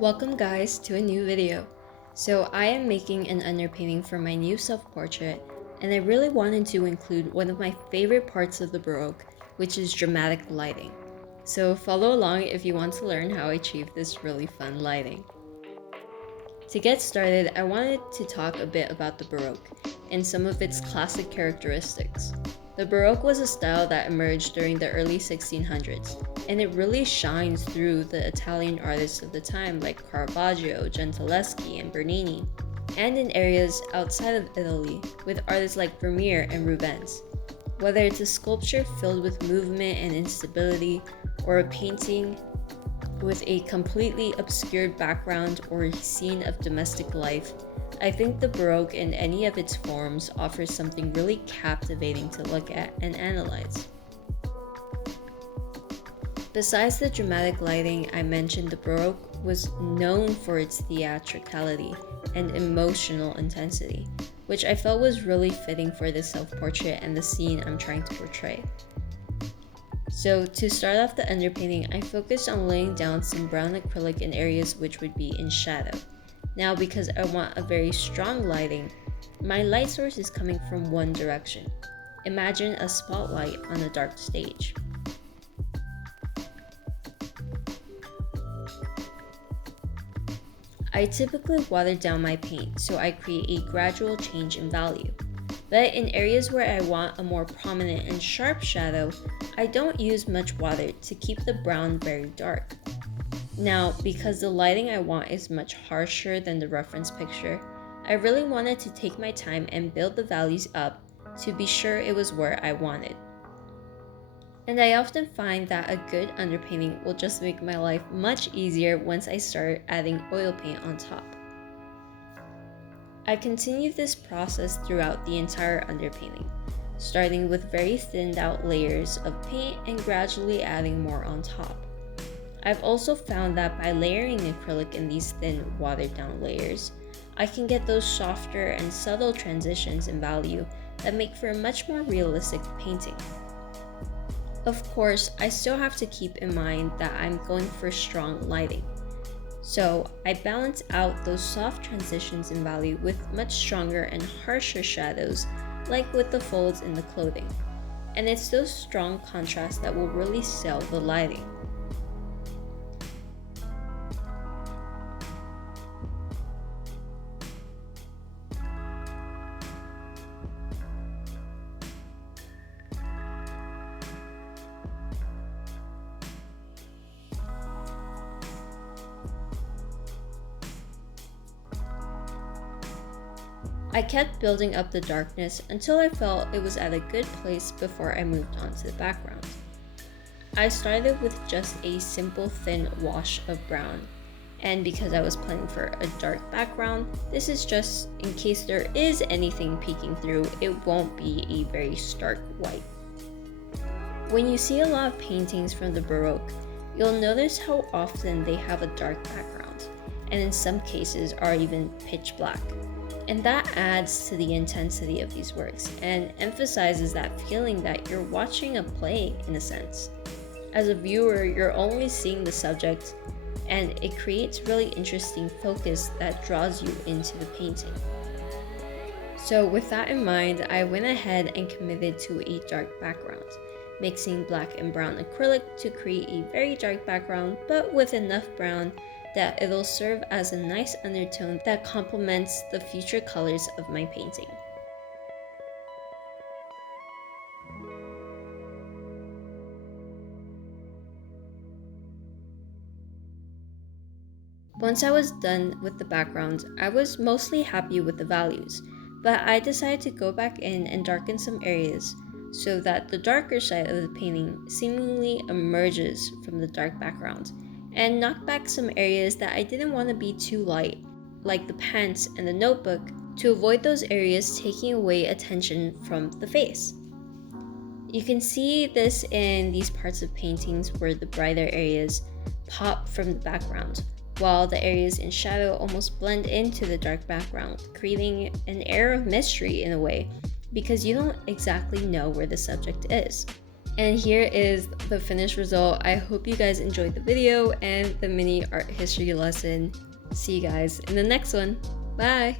Welcome guys to a new video. So I am making an underpainting for my new self-portrait, and I really wanted to include one of my favorite parts of the Baroque, which is dramatic lighting. So follow along if you want to learn how I achieve this really fun lighting. To get started, I wanted to talk a bit about the Baroque and some of its classic characteristics. The Baroque was a style that emerged during the early 1600s, and it really shines through the Italian artists of the time like Caravaggio, Gentileschi, and Bernini, and in areas outside of Italy with artists like Vermeer and Rubens. Whether it's a sculpture filled with movement and instability, or a painting with a completely obscured background or a scene of domestic life, I think the Baroque in any of its forms offers something really captivating to look at and analyze. Besides the dramatic lighting I mentioned, the Baroque was known for its theatricality and emotional intensity, which I felt was really fitting for the self-portrait and the scene I'm trying to portray. So to start off the underpainting, I focused on laying down some brown acrylic in areas which would be in shadow. Now, because I want a very strong lighting, my light source is coming from one direction. Imagine a spotlight on a dark stage. I typically water down my paint so I create a gradual change in value. But in areas where I want a more prominent and sharp shadow, I don't use much water to keep the brown very dark. Now, because the lighting I want is much harsher than the reference picture, I really wanted to take my time and build the values up to be sure it was where I wanted. And I often find that a good underpainting will just make my life much easier once I start adding oil paint on top. I continue this process throughout the entire underpainting, starting with very thinned out layers of paint and gradually adding more on top. I've also found that by layering acrylic in these thin, watered down layers, I can get those softer and subtle transitions in value that make for a much more realistic painting. Of course, I still have to keep in mind that I'm going for strong lighting. So I balance out those soft transitions in value with much stronger and harsher shadows, like with the folds in the clothing. And it's those strong contrasts that will really sell the lighting. I kept building up the darkness until I felt it was at a good place before I moved on to the background. I started with just a simple thin wash of brown, and because I was planning for a dark background, this is just in case there is anything peeking through, it won't be a very stark white. When you see a lot of paintings from the Baroque, you'll notice how often they have a dark background, and in some cases are even pitch black. And that adds to the intensity of these works and emphasizes that feeling that you're watching a play in a sense. As a viewer, you're only seeing the subject, and it creates really interesting focus that draws you into the painting. So with that in mind, I went ahead and committed to a dark background, mixing black and brown acrylic to create a very dark background, but with enough brown that it'll serve as a nice undertone that complements the future colors of my painting. Once I was done with the background, I was mostly happy with the values, but I decided to go back in and darken some areas so that the darker side of the painting seemingly emerges from the dark background, and knock back some areas that I didn't want to be too light, like the pants and the notebook, to avoid those areas taking away attention from the face. You can see this in these parts of paintings where the brighter areas pop from the background, while the areas in shadow almost blend into the dark background, creating an air of mystery in a way, because you don't exactly know where the subject is. And here is the finished result. I hope you guys enjoyed the video and the mini art history lesson. See you guys in the next one. Bye!